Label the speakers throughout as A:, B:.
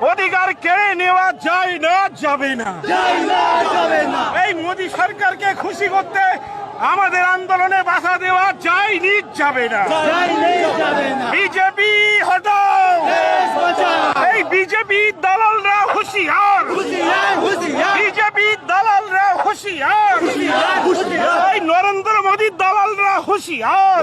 A: ভোটাধিকার কেড়ে নেওয়া যায় না যাবে না। এই মোদী সরকারকে খুশি করতে আমাদের আন্দোলনে বাধা দেওয়া যায়নি যাবে না। বিজেপি হটাও। এই বিজেপি দলালরা দালালরা হুঁশিয়ার বিজেপি দালালরা হুঁশিয়ার। এই নরেন্দ্র মোদীর দালালরা হুঁশিয়ার।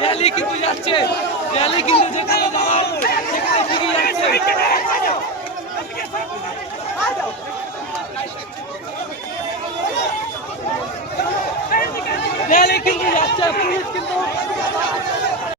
A: র্যালি কিন্তু যাচ্ছে র্যালি কিন্তু যেখানে যাওয়া সেখানে ঠিকই যাচ্ছে র্যালি কিন্তু যাচ্ছে পুলিশ কিন্তু